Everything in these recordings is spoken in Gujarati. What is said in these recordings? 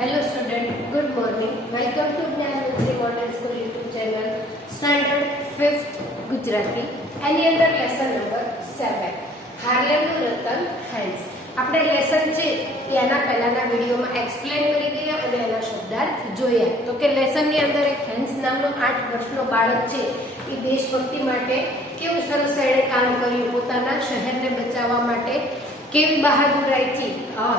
Hello student, good morning. Welcome to Gyanmantri model school YouTube channel standard 5th Gujarati. એની અંદર લેસન નંબર 7 હાર્લેમનું રતન હેન્સ. આપણે લેસન છે એના પહેલાના વિડિયોમાં એક્સપ્લેન કરી ગયા અને એના શબ્દાર્થ જોયા. તો કે લેસનની અંદર એક હેન્સ નામનો 8 વર્ષનો બાળક છે એ દેશભક્તિ માટે કેવું સરસ એણે કામ કર્યું, પોતાના શહેરને બચાવવા માટે કેવી બહાદુરાઈથી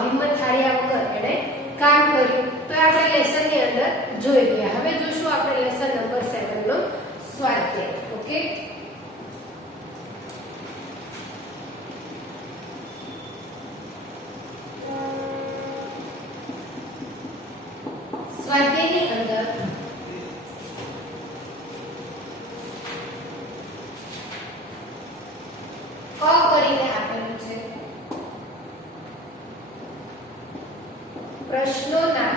હિંમત હાર્યા વગર એણે કામ કર્યું. તો આપણે લેસન ની અંદર જોઈ ગયા. હવે જોશું આપણે લેસન નંબર 7 નો સ્વાધ્યાય. ઓકે, સ્વાધ્યાયની અંદર ક કરીને આપેલું છે પ્રશ્નોના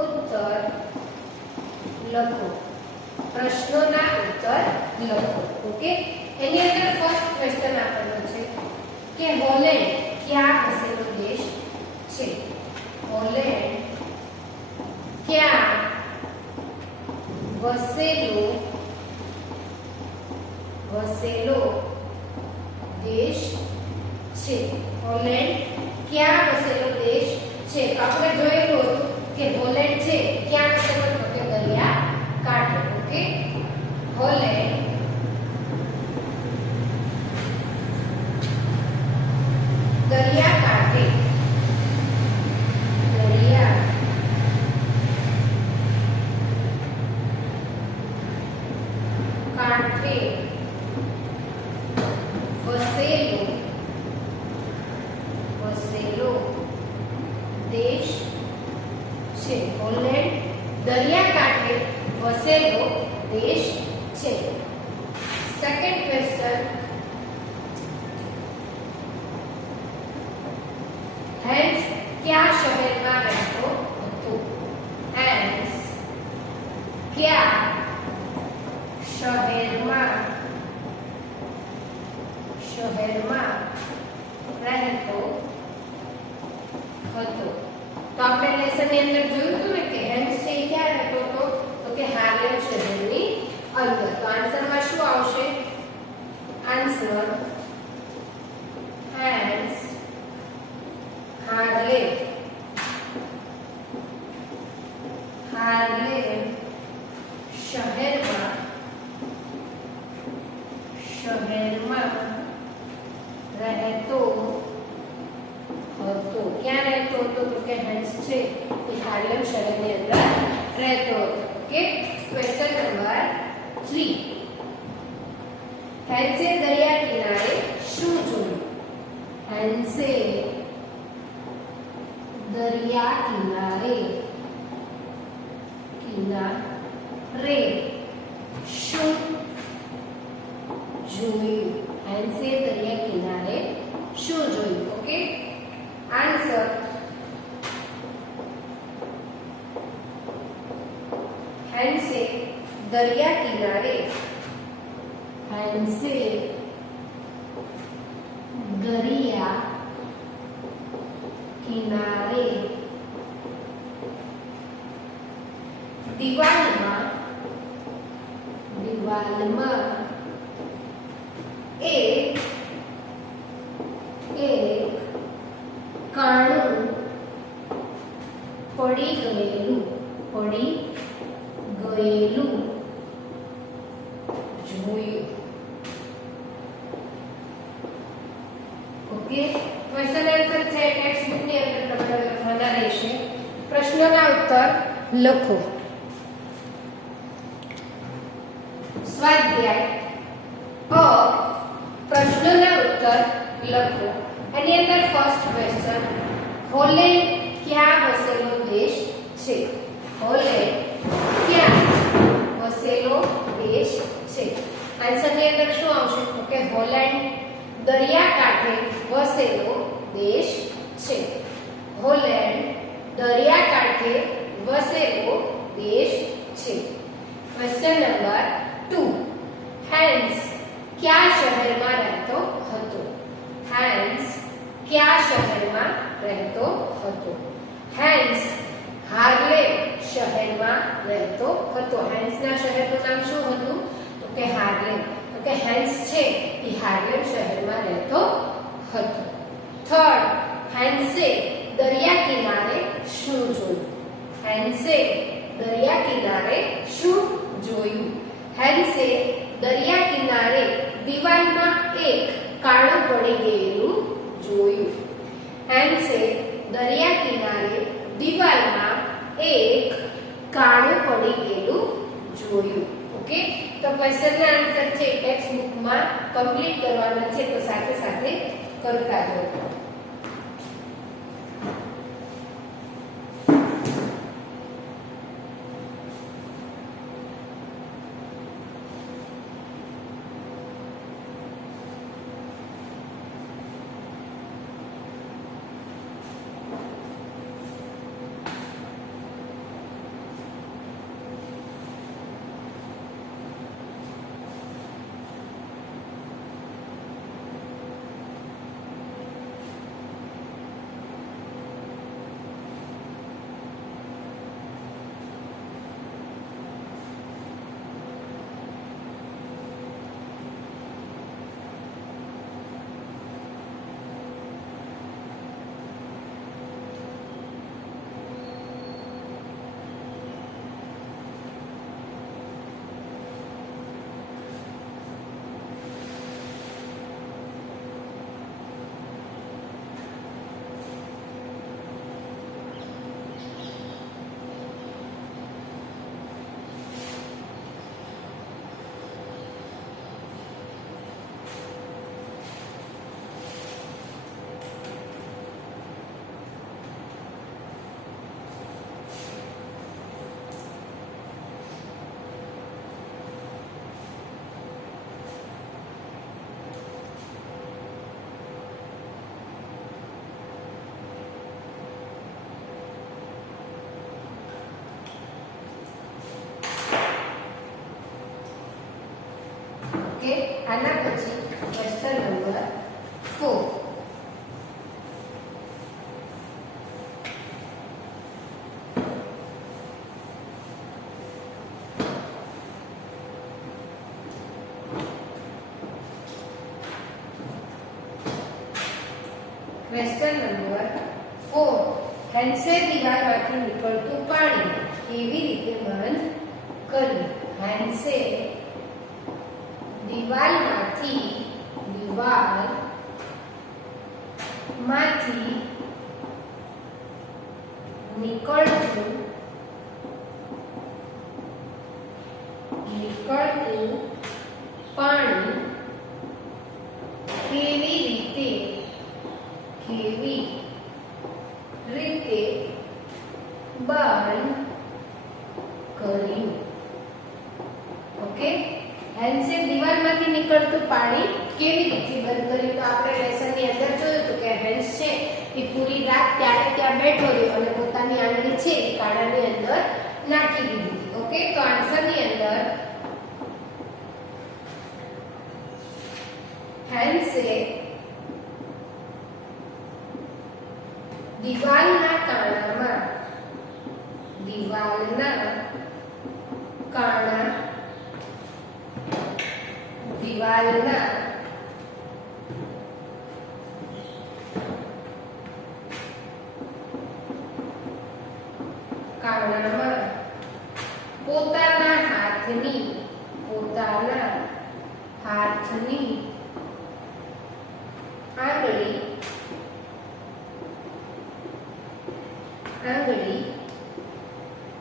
ઉત્તર લખો. પ્રશ્નોના ઉત્તર લખો. ઓકે, એની અંદર ફર્સ્ટ ક્વેશ્ચન આપેલો છે કે હોલેન્ડ ક્યાં વસેલો દેશ છે? હોલેન્ડ ક્યાં વસેલો દેશ છે? હોલેન્ડ ક્યાં વસેલો દેશ છે? આપણે જોયેલું હતું કે હોલેન્ડ છે ક્યાં વસેલો, તો કે દરિયા કાંઠે. ઓકે, હોલેન્ડ દરિયા કાંઠે. દરિયા કાંઠે વસેલો દેશ છે. હોલેન્ડ દરિયા કાંઠે વસેલો દેશ છે. સેકન્ડ ક્વેશ્ચન, હેન્સ કયા શહેરમાં રહેતો હતો? હેન્સ કયા શહેરમાં રહેતો હતો? તો આપણે લેસન ની અંદર જોયું હતું ને કે હેન્સ છે ક્યાં રહેતો હતો? તો કે હાર્લેમ શહેરની અંદર. તો આન્સરમાં શું આવશે? આન્સર હેન્સ હાર્લેમ શહેરમાં રહેતો હતો. ક્યાં રહેતો હતો? તો કે હેન્સ છે એ હાર્લેમ શહેરની અંદર રહેતો હતો. ઓકે, ક્વેશ્ચન નંબર 3, હેન્સે દરિયા કિનારે શું જોયું? હેન્સે દરિયા કિનારે શું જોયું? હેન્સે દરિયા કિનારે શું જોયું? ઓકે, આન્સર હેન્સે દરિયા કિનારે દિવાલમાં એક કાણું પડી ગયેલું જોયું. ઓકે, ક્વેશ્ચન આન્સર છે ટેક્સ્ટ બુક ની અંદર તમારે લખવાના રહેશે. પ્રશ્નોના ઉત્તર લખો. સ્વાધ્યાય પ્રશ્નોના ઉત્તર લખો. એની અંદર ફર્સ્ટ ક્વેશ્ચન, હોલેન્ડ ક્યાં વસેલો દેશ છે? હોલેન્ડ ક્યાં વસેલો દેશ છે? આન્સરની અંદર શું આવશે? તો કે હોલેન્ડ દરિયા કાંઠે વસેલો દેશ છે. હોલેન્ડ દરિયા કાંઠે વસેલો દેશ છે. ક્વેશ્ચન નંબર 2, હેન્સ કયા શહેરમાં રહેતો હતો? હેન્સ કયા શહેરમાં રહેતો હતો. હેન્સ હાર્લેમ શહેરમાં રહેતો હતો. હેન્સના શહેરનું નામ શું હતું? તો કે હાર્લેમ. તો કે હેન્સ છે એ હાર્લેમ શહેરમાં રહેતો હતો. થર્ડ, હેન્સે દરિયા કિનારે શું જોયું? હેન્સે દરિયા કિનારે શું જોયું? હેન્સે દરિયા કિનારે દિવાલમાં એક કાળું પડી ગયેલું જોયું. હેન્સે દરિયા કિનારે દિવાલમાં એક કાળું પડી ગયેલું જોયું. ઓકે, તો ક્વેશ્ચનના આન્સર છે ટેક્સ્ટ બુકમાં કમ્પ્લીટ કરવાના છે, તો સાથે સાથે કરતા જાઓ. ઓકે, આના પછી ક્વેશ્ચન નંબર 4. Question number 4. હેન્સે દિવાલમાંથી નીકળતું પાણી કેવી રીતે બંધ કર્યું? હેન્સે દિવાલમાંથી નીકળતું પાણી કેવી રીતે બંધ કર્યું? ઓકે, હેન્સે દિવાલમાંથી નીકળતું પાણી કેવી રીતે બંધ કર્યું? તો આપણે લેસનની અંદર જોયું હતું કે હેન્સ છે એ પૂરી રાત ત્યાં બેઠો રહ્યો અને પોતાની આંગળી છે એ કાણાની અંદર નાખી દીધી. ઓકે, તો આન્સરની અંદર હેન્સે દિવાલના કાણામાં પોતાના હાથની આંગળી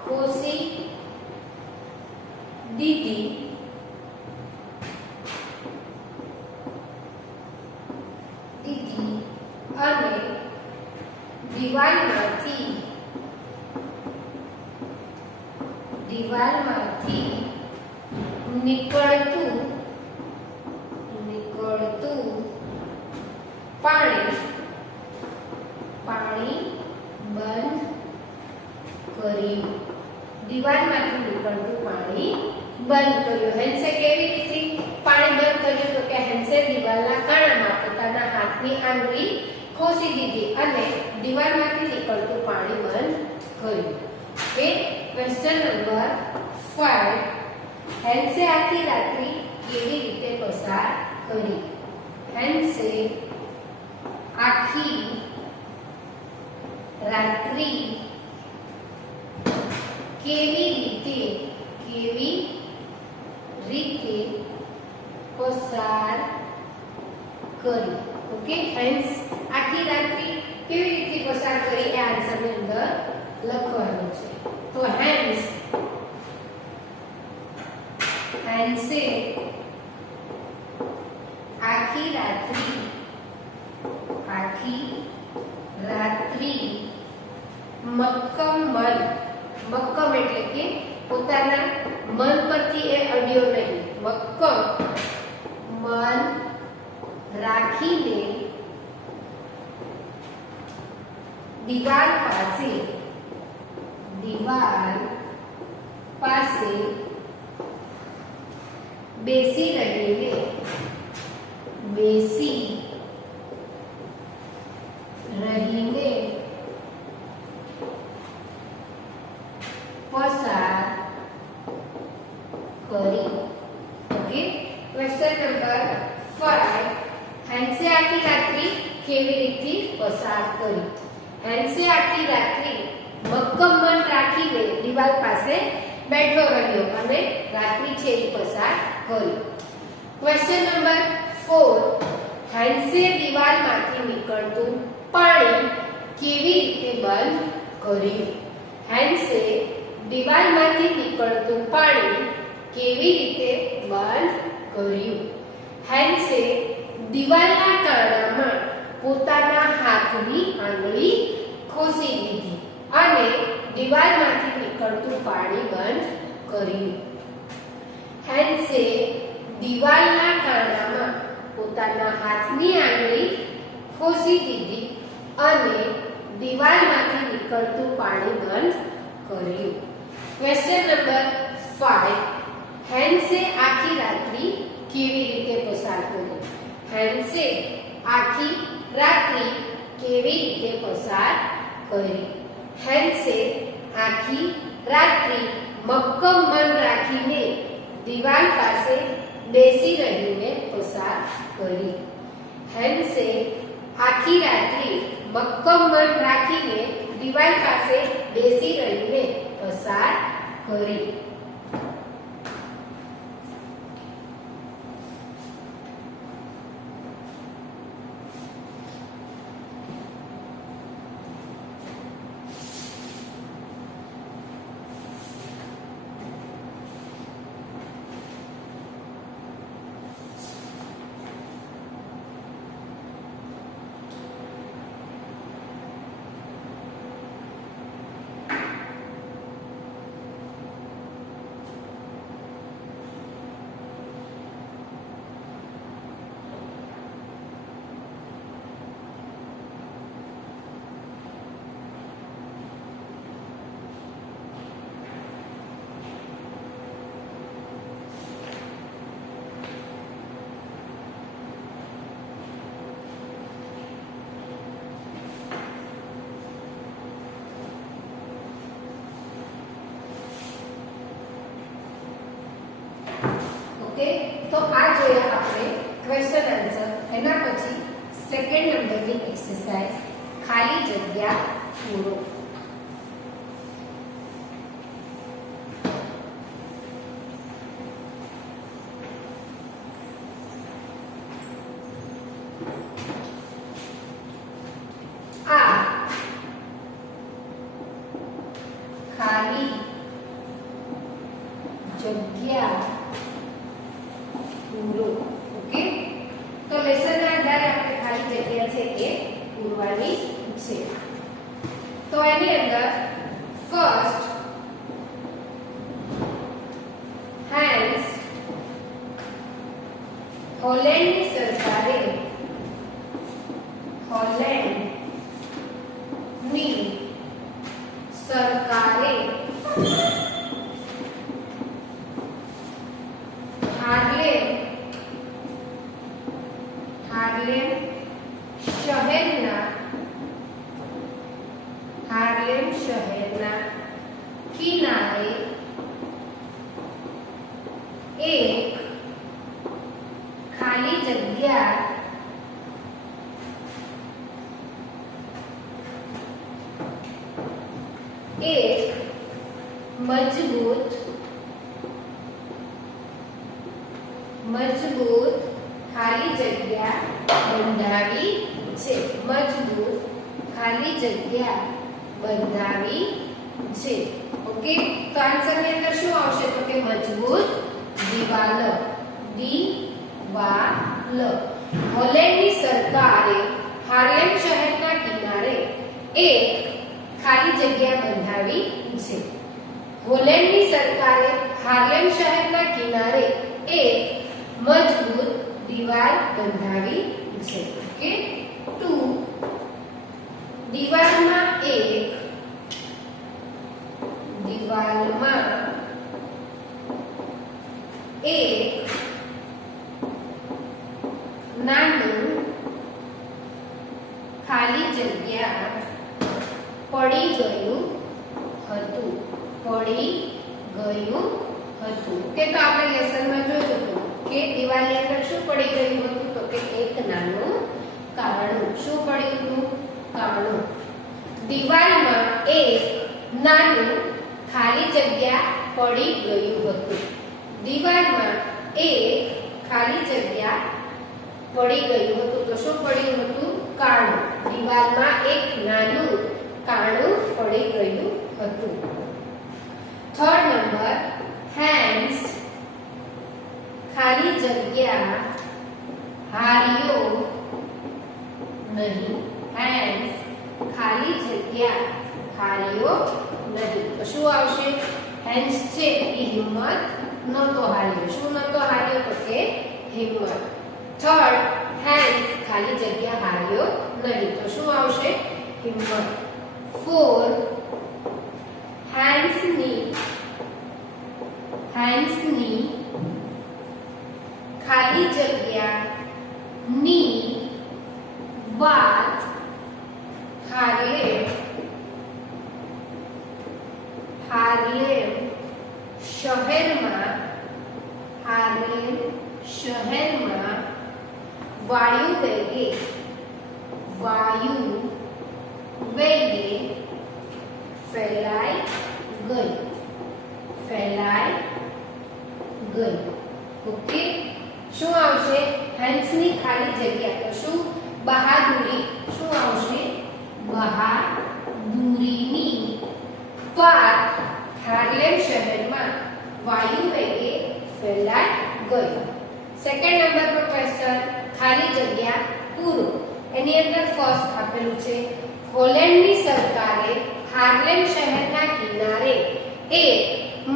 ખોસી દીધી અને દિવાલમાંથી નીકળતું પાણી બંધ કર્યું. દિવાલમાંથી નીકળતું પાણી બંધ કર્યું. હેન્સે કેવી રીતે પાણી બંધ કર્યું? તો કે હેન્સે દિવાલના કાણામાં પોતાના હાથની આંગળી ખોસી દીધી અને દીવાલમાંથી નીકળતું પાણી બંધ કર્યું. Okay, question number 5. હેન્સે આખી રાત્રિ કેવી રીતે પસાર કરી? હેન્સે આખી રાત્રિ કેવી રીતે પસાર કરી? ઓકે, હેન્સ આખી રાત્રિ કેવી રીતે પસાર કરી એ આન્સર ની અંદર લખવાનું છે. તો હેન્સે આખી રાત્રિ મક્કમ એટલે કે પોતાના મન પરથી એ અડ્યો નહીં, મક્કમ મન રાખીને દીવાલ પાસે બેસી રહીને પસાર કરી. Okay, question number 5. હેન્સે આખી રાત્રિ કેવી રીતે પસાર કરી? હેન્સે આખી રાત્રિ મક્કમ મન રાખીને દિવાલ પાસે બેઠો રહ્યો અને રાત્રિ છે એ પસાર કરી. Question number 4. હેન્સે દિવાલમાંથી નીકળતું પાણી કેવી રીતે બંધ કર્યું? હેન્સે દિવાલમાંથી નીકળતું પાણી કેવી રીતે બંધ કર્યું? હેન્સે દિવાલના કાણામાં પોતાના હાથની આંગળી ખોસી દીધી અને દિવાલમાંથી નીકળતું પાણી બંધ કર્યું. હેન્સે દિવાલના કાણામાં પોતાના હાથની આંગળી ખોસી દીધી અને દિવાલમાંથી નીકળતું પાણી બંધ કર્યું. Question number 5. હેન્સે આખી રાત્રિ કેવી રીતે પસાર કરી? હેન્સે આખી રાત્રિ કેવી રીતે પસાર કરી? હેન્સે આખી રાત્રિ મક્કમ મન રાખીને દિવાલ પાસે બેસી રહીને પસાર કરી. હેન્સે આખી રાત્રિ મક્કમ મન રાખીને દિવાલ પાસે બેસી રહીને પસાર કરી. ઓકે, તો આ જોયા આપણે ક્વેશ્ચન આન્સર. એના પછી સેકન્ડ નંબરની એક્સરસાઇઝ ખાલી જગ્યા પૂરો. આ ખાલી જગ્યા પૂરો. ઓકે, તો લેસનના આધારે આપણે ખાલી જગ્યા છે એ પૂરવાની છે. તો એની અંદર ફર્સ્ટ હેન્સ હોલેન્ડની સરકારે હાર્લેમ શહેરના શહેરના કિનારે એક ખાલી જગ્યા એક મજબૂત ખાલી જગ્યા બંધાવી છે. મજબૂત ખાલી જગ્યા બંધાવી છે. ઓકે, તો આન્સર ની અંદર શું આવશે? તો કે મજબૂત દિવાલ. હોલેન્ડની સરકારે હાર્લેમ શહેરના કિનારે એક ખાલી જગ્યા બંધાવી છે. હોલેન્ડની સરકારે હાર્લેમ શહેરના કિનારે એક મજબૂત દિવાલ બંધાવી છે. ઓકે, 2 દિવાલમાં એક નાનું ખાલી જગ્યા પડી ગયું હતું. કે તો આપણે લેસનમાં જોયું હતું કે દિવાલની અંદર શું પડી ગયું હતું? તો કે એક નાનું કાણું. શું પડ્યું હતું? કાણું. દિવાલમાં એક નાનું ખાલી જગ્યા પડી ગયું હતું. દિવાલમાં એક ખાલી જગ્યા પડી ગયું હતું. તો શું પડ્યું હતું? કાણું. દિવાલમાં એક નાનું કાણું પડી ગયું હતું. થર્ડ નંબર, હેન્સ ખાલી જગ્યા હાર્યો નહીં. હેન્સ ખાલી જગ્યા હાર્યો નહીં. તો શું આવશે? હેન્સ છે એ હિંમત નહોતો હાર્યો. શું નહોતો હાર્યો? તો કે હિંમત. થર્ડ, હેન્સ ખાલી જગ્યા હાર્યો નહીં. તો શું આવશે? હિંમત. 4 હેન્સની ખાલી જગ્યાની વાત હાર્લેમ શહેરમાં વાયુ વેગે ફેલાઈ ગઈ. ઓકે, શું આવશે? હેન્સની ખાલી જગ્યા. તો શું? બહાદુરી. શું આવશે? બહાદુરીની વાત હાર્લેમ શહેરમાં વાયુ વેગે ફેલાઈ ગઈ. સેકન્ડ નંબર પર ક્વેશ્ચન, ખાલી જગ્યા પૂરો. એની અંદર ફર્સ્ટ આપેલું છે, હોલેન્ડની સરકારે હાર્લેમ શહેરના કિનારે એક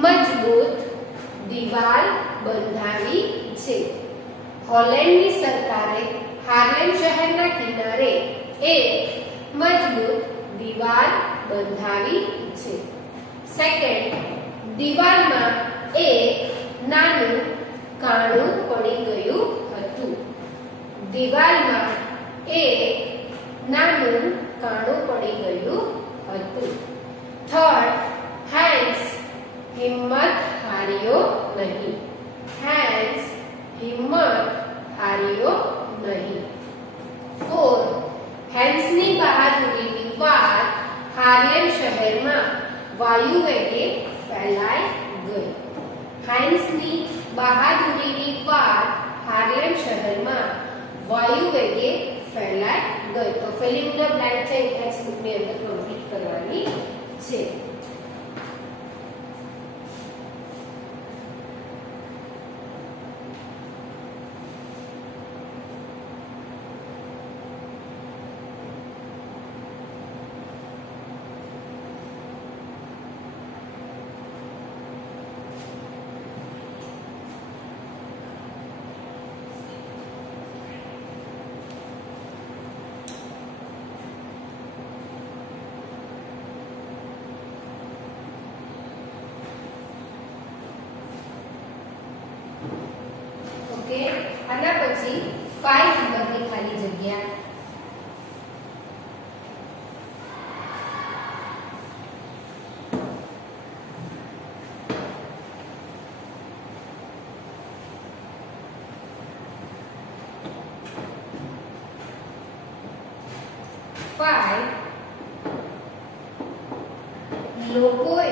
મજબૂત દિવાલ બંધાવી છે. હોલેન્ડની સરકારે હાર્લેમ શહેરના કિનારે એક મજબૂત દિવાલ બંધાવી છે. સેકન્ડ, દિવાલમાં એક નાનું કાણું પડી ગયું હતું. દિવાલમાં એક નાનું કાણું પડી ગયું હતું. થર્ડ, હેન્સ હિંમત હાર્યો નહીં. હેન્સ હિંમત હાર્યો નહીં. 4 હેન્સની બહાદુરીની વાત હાર્લેમ શહેરમાં વાયુ વેગે ફેલાઈ ગઈ. હેન્સની બહાદુરીની વાત હાર્લેમ શહેરમાં વાયુ વેગે ફેલાઈ ગઈ. તો ફિલિંગ ધ બ્લેન્ક છે ટેક્સ્ટ બુકની અંદર કમ્પ્લીટ કરવાની છે. 5 લોકોએ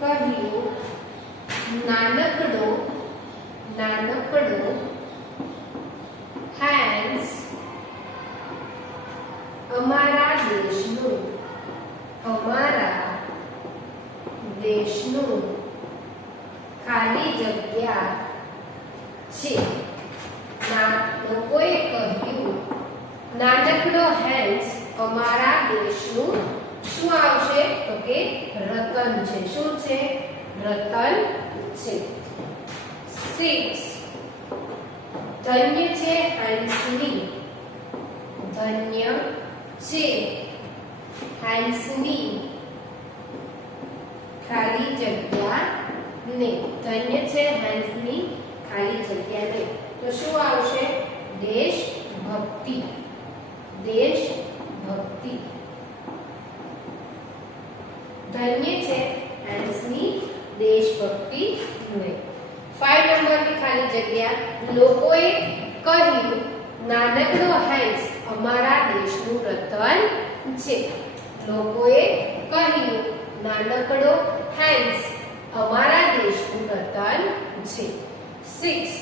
કહ્યું નાનકડો હેન્સ અમારા દેશનું ખાલી જગ્યા છે. લોકોએ કહ્યું નાનકડો હેન્સ અમારા દેશનું શું આવશે તો કે રતન છે. શું છે? રતન છે. 6 ધન્ય છે હેન્સની ખાલી જગ્યા ને. ધન્ય છે હેન્સની ખાલી જગ્યા ને. તો શું આવશે? દેશભક્તિ. ધન્ય છે હેન્સની દેશભક્તિ ને. 5 નંબરની ખાલી જગ્યા લોકોએ કહ્યું નાનકડો હેન્સ અમારા દેશનું રતન છે. લોકોએ કહ્યું નાનકડો હેન્સ અમારા દેશનું રતન છે. 6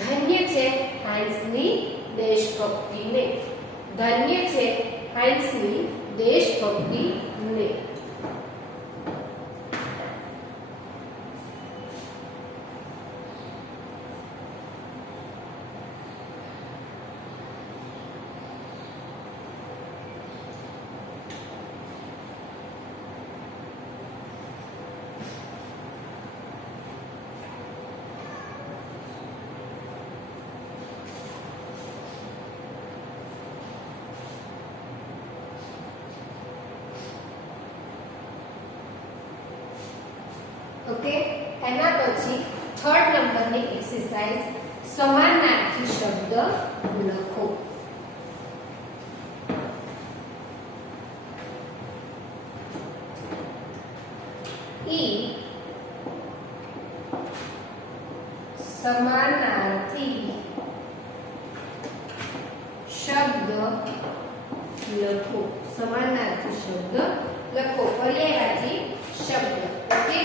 ધન્ય છે હેન્સની દેશભક્તિને. ધન્ય છે હેન્સની દેશભક્તિને. ઓકે, એના પછી 3rd નંબરની એક્સરસાઇઝ સમાનાર્થી શબ્દ લખો. ઈ સમાનાર્થી શબ્દ લખો. સમાનાર્થી શબ્દ લખો. પર્યાયવાચી શબ્દ. ઓકે,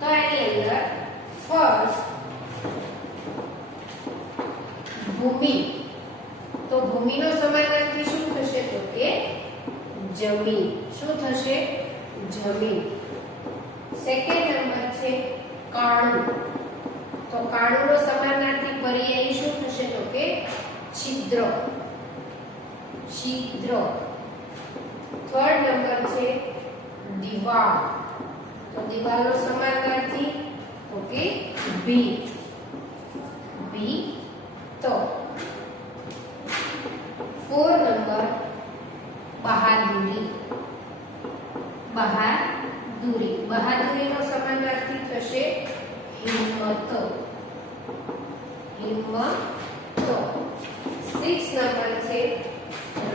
તો એની અંદર ફર્સ્ટ ભૂમિ. તો ભૂમિનો સમાનાર્થી શું થશે તો કે જમીન. શું થશે? જમીન. સેકન્ડ નંબર છે કાણું. તો કાણુંનો સમાનાર્થી પર્યાય શું થશે તો કે છિદ્ર. થર્ડ નંબર છે દીવાલ. તો દીવાલનો સમાનાર્થી તો કે ભીત. તો 4 નંબર બહાદુરી. બહાદુરીનો સમાનાર્થી થશે હિંમત. 6 નંબર છે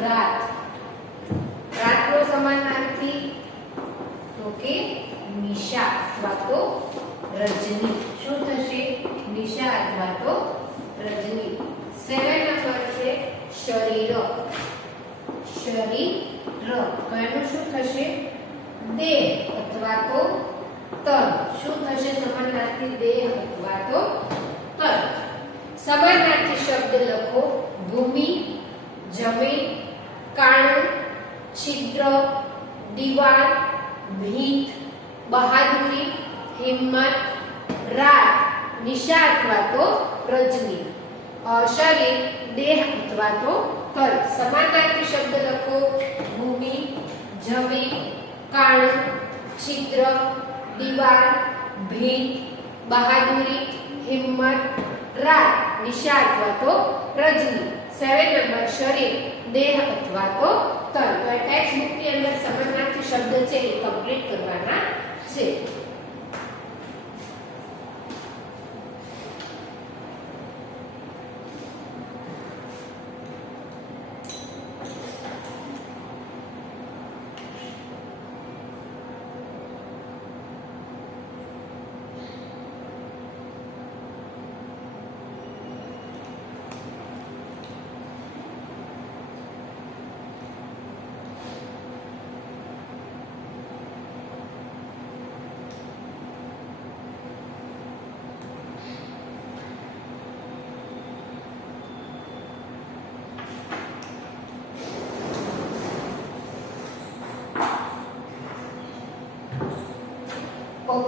રાત. રાતનો સમાનાર્થી તો કે નિશા અથવા તો રજની. શું થશે? નિશા અથવા તો રજની. 7 નંબર છે શરીર. તો એનું શું થશે? દેહ અથવા તો તન. શું થશે સમાનાર્થી? દેહ અથવા તો તન. સમાનાર્થી શબ્દ લખો. ભૂમિ, જમીન, કાણું, છિદ્ર, દીવાલ, ભીત, બહાદુરી, હિંમત, રાત, નિશા અથવા તો રજની, શરીર, દેહ અથવા તો તન. સમાનાર્થી શબ્દ લખો. ભૂમિ, જમીન, કાણું, છિદ્ર, દીવાલ, ભીત, બહાદુરી, હિંમત, રાત, નિશા અથવા તો રજની. 7 નંબર શરીર, દેહ અથવા તો તન. તો ટેક્સ્ટ બુક ની અંદર સમાનાર્થી શબ્દ છે એ કમ્પ્લીટ કરવાના છે.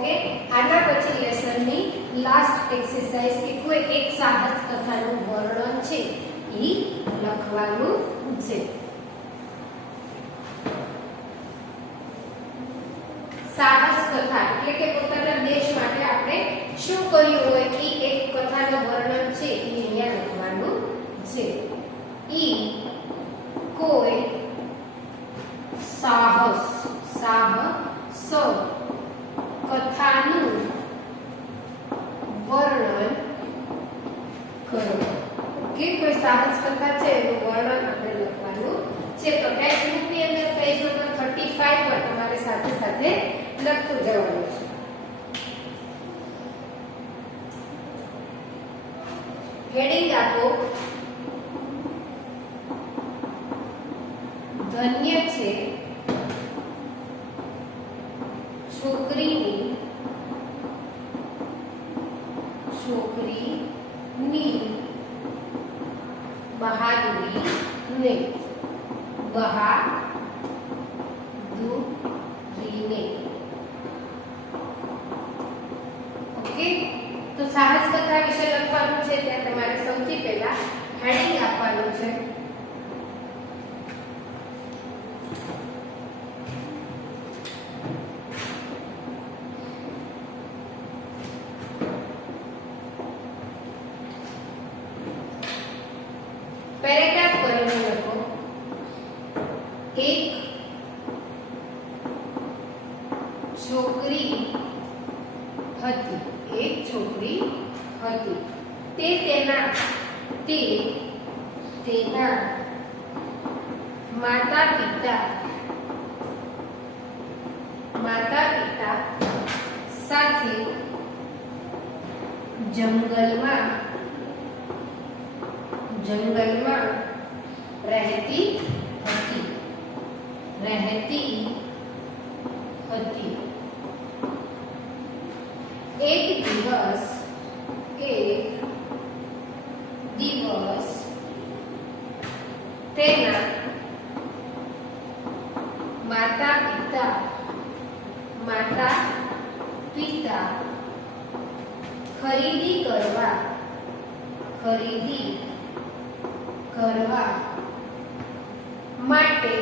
ઓકે, આના પછી લેસનની લાસ્ટ એક્સરસાઇઝ કે કોઈ એક સાહસ કથાનું વર્ણન છે એ લખવાનું છે. સાહસ કથા એટલે કે પોતાના દેશ માટે આપણે શું કર્યું હોય એ એક કથાનું વર્ણન છે એ અહીંયા લખવાનું છે. ઈ કોઈ સાહસ કથાનું વર્ણન કરો. ઓકે, કોઈ સાહસ કથા છે એનું વર્ણન આપણે લખવાનું છે. તો ટેક્સ્ટ બુકની અંદર પેજ નંબર 35 પર તમારે સાથે સાથે લખતું જવાનું છે. હેડિંગ આપો, ધન્ય છે છોકરીની બહાદુરીને. ઓકે, તો સાહસ કથા વિશે લખવાનું છે ત્યાં તમારે સૌથી પહેલા હેડિંગ આપવાનું છે. પેરેગ્રાફ કરીને લખો. એક છોકરી હતી. તે તેના માતા પિતા સાથે જંગલમાં રહેતી હતી. એક દિવસ તેના માતા પિતા ખરીદી કરવા માટે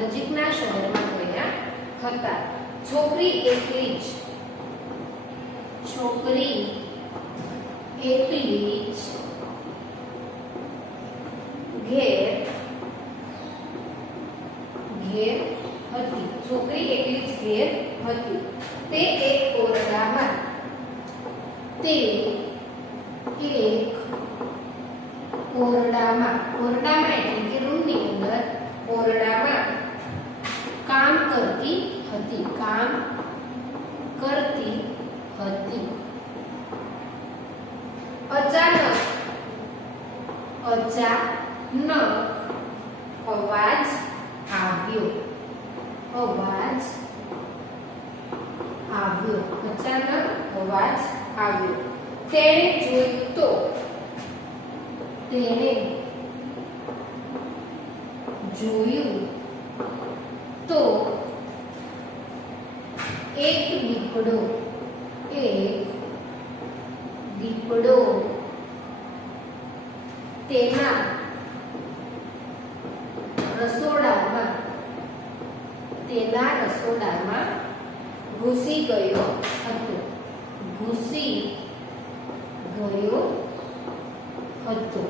નજીકના શહેરમાં ગયા હતા. છોકરી એકલી જ ઘેર હતી. તે એક ઓરડામાં એટલે કે રૂમની અંદર ઓરડામાં કામ કરતી હતી. અચાનક અવાજ આવ્યો. તેણે જોયું તો એક દીપડો તેના રસોડામાં ઘૂસી ગયો હતો.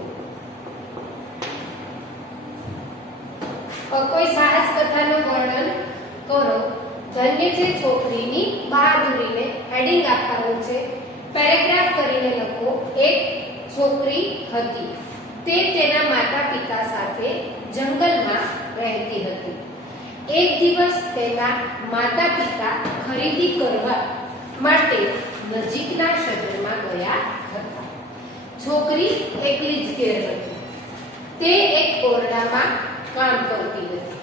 કોઈ સાહસ કથાનું વર્ણન કરો. ધન્ય છે છોકરીની બહાદુરીને. હેડિંગ આપવાનું છે. પેરેગ્રાફ કરીને લખો. એક છોકરી હતી. તે તેના માતા પિતા સાથે જંગલમાં રહેતી હતી. એક દિવસ તેના માતા પિતા ખરીદી કરવા માટે નજીકના શહેરમાં ગયા હતા. છોકરી એકલી જ ઘેર હતી. તે એક ઓરડામાં કામ કરતી હતી.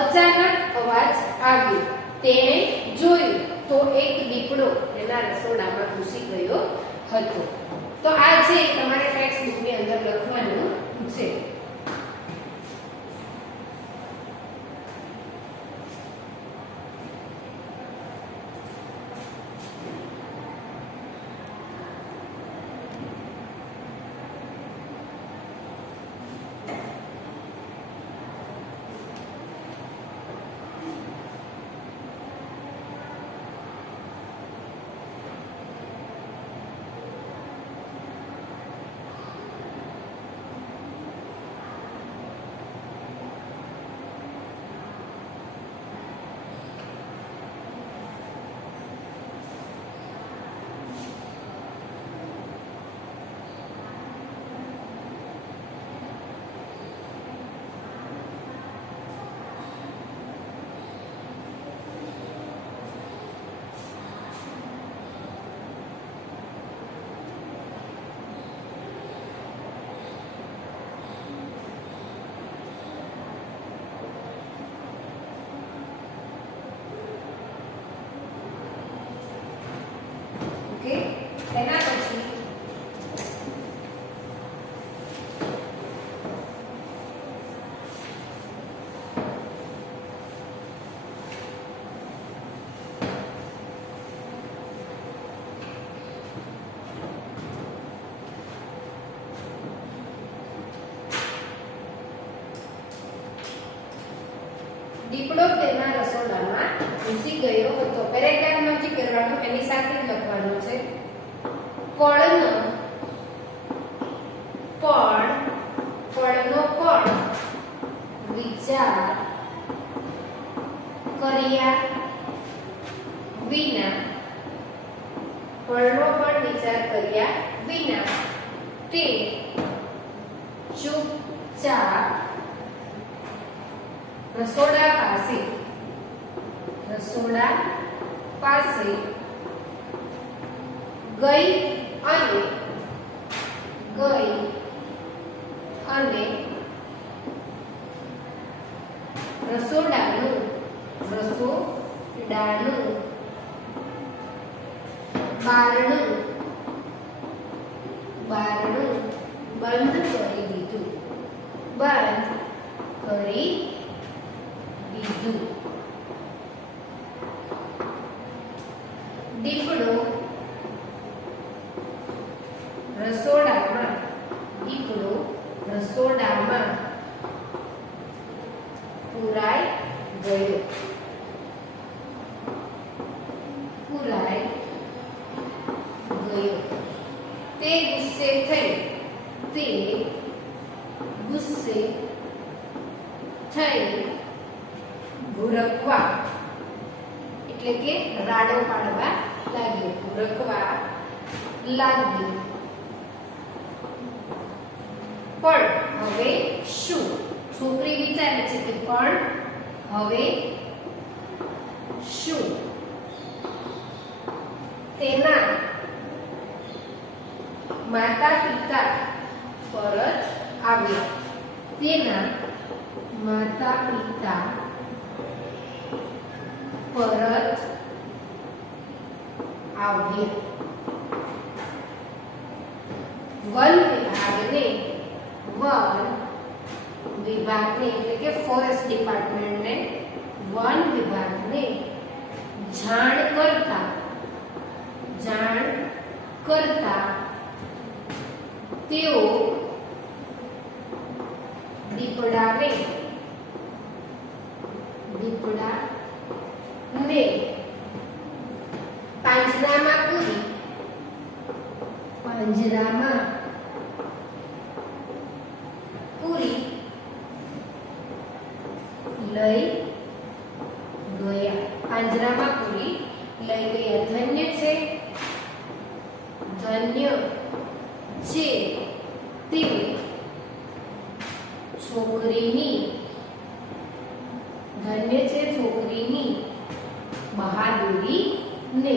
અચાનક અવાજ આવ્યો. તેણે જોયું તો એક દીપડો એના રસોડામાં ઘૂસી ગયો હતો. તો આ છે તમારે ટેક્સ્ટ બુકની અંદર લખવાનું છે. ઓકે, એના પછી દીપડો તેના રસોડામાં ઘૂસી ગયો હતો. પેરેગ્રાફમાં જે કરવાનું એની સાથે જ લખવાનું છે. પળનો વિચાર કર્યા વિના તે ચૂપચાપ રસોડા પાસે ગઈ અને રસોડાનું બારણું બંધ કરી દીધું. દીપડો રસોડામાં પુરાઈ ગયો. તે ગુસ્સે થઈ ભૂરકવા એટલે કે રાડો પાડવા લાગ્યો. ભૂરકવા લાગ્યો. પણ હવે શું? છોકરી વિચારે છે કે પણ હવે શું? તેના માતા પિતા પરત આવ્યા. તેના માતા પિતા પરત આવ્યા. વન વિભાગને એટલે કે ફોરેસ્ટ ડિપાર્ટમેન્ટને વન વિભાગને જાણ કરતા તેઓ દીપડાને પાંજરામાં પૂરી લઈ ગયા. ધન્ય છે તે છોકરીની બહાદુરીને.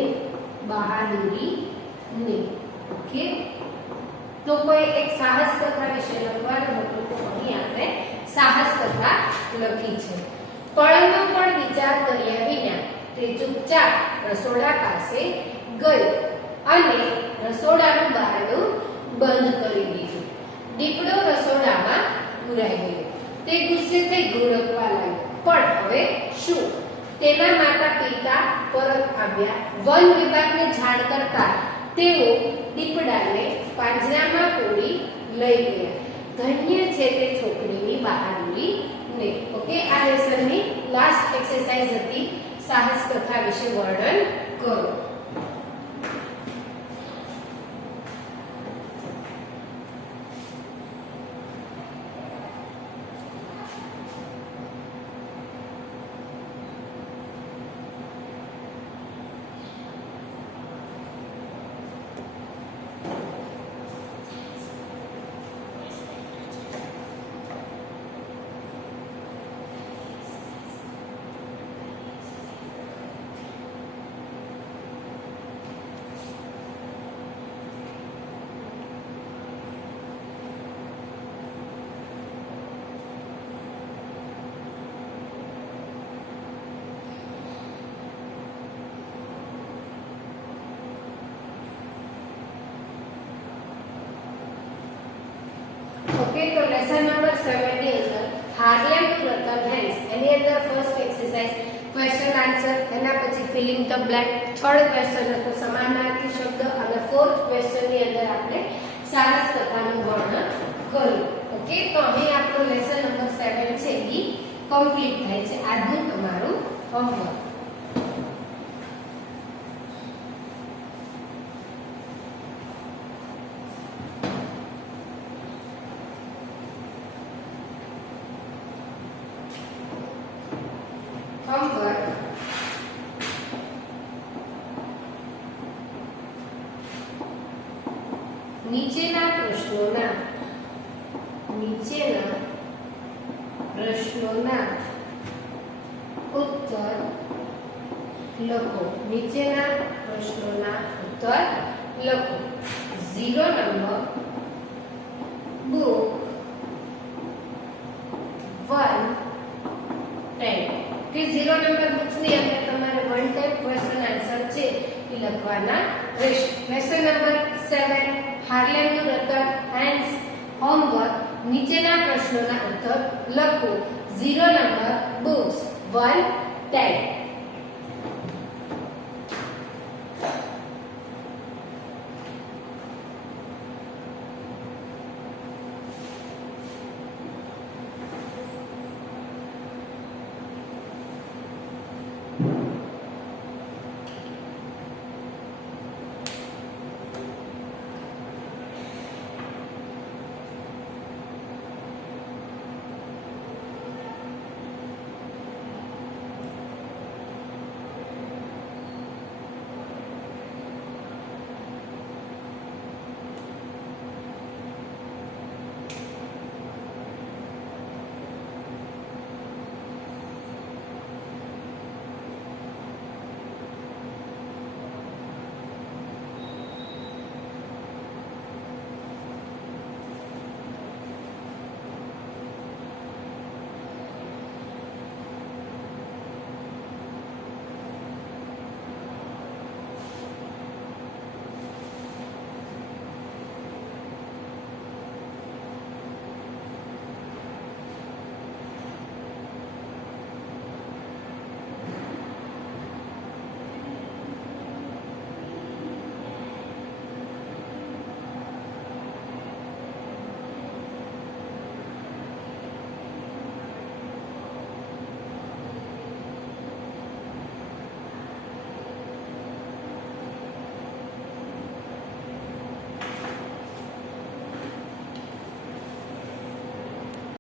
ઓકે, તો કોઈ એક સાહસ કથા વિશે લખવાનું હતું તો અહીં આપણે સાહસ કથા લખી છે. પળનો પણ વિચાર કર્યા વિના તે ચૂપચાપ રસોડા પાસે ગયો અને રસોડાનું બારણું બંધ કરી દીધું. દીપડો રસોડામાં પુરાઈ ગયો. તે ગુસ્સે થઈ ઘોડકવા લાગ્યો. પણ હવે શું? તેના માતા પિતા પરત આવ્યા. વન વિભાગને જાણ કરતા તેઓ દીપડાને પાંજરામાં પૂરી લઈ ગયા. ધન્ય છે તે છોકરીની બહાદુરી ને. ઓકે, આ લેસનની લાસ્ટ એક્સરસાઇઝ હતી સાહસ કથા વિશે વર્ણન કરો. Okay, तो लेसन नंबर 7 ની અંદર હાર્લેમ ટુ રતન હેન્સ એની અંદર ફર્સ્ટ એક્સરસાઇઝ ક્વેશ્ચન આન્સર, એના પછી filling the blank, third question હતો સમાનાર્થી શબ્દ અને ફોર્થ ક્વેશ્ચન ની અંદર આપણે સારસ કથાનું વર્ણન કર્યું. ઓકે, તો અહીં આપણો લેસન નંબર 7 છે એ કમ્પ્લીટ થાય છે. આજનું તમારું હોમવર્ક. નીચેના પ્રશ્નોના ઉત્તર લખો. નીચેના પ્રશ્નોના ઉત્તર લખો. 0 નંબર બુક 1 10 કે 0 નંબર બુક્સ ની અંદર તમારે 1 ટાઈપ ક્વેશ્ચન આન્સર છે એ લખવાના રહેશે. લેસન નંબર 7 હાર્લેમનું રતન હેન્સ હોમવર્ક. નીચેના પ્રશ્નોના ઉત્તર લખો. 0 નંબર બુક્સ 1 10.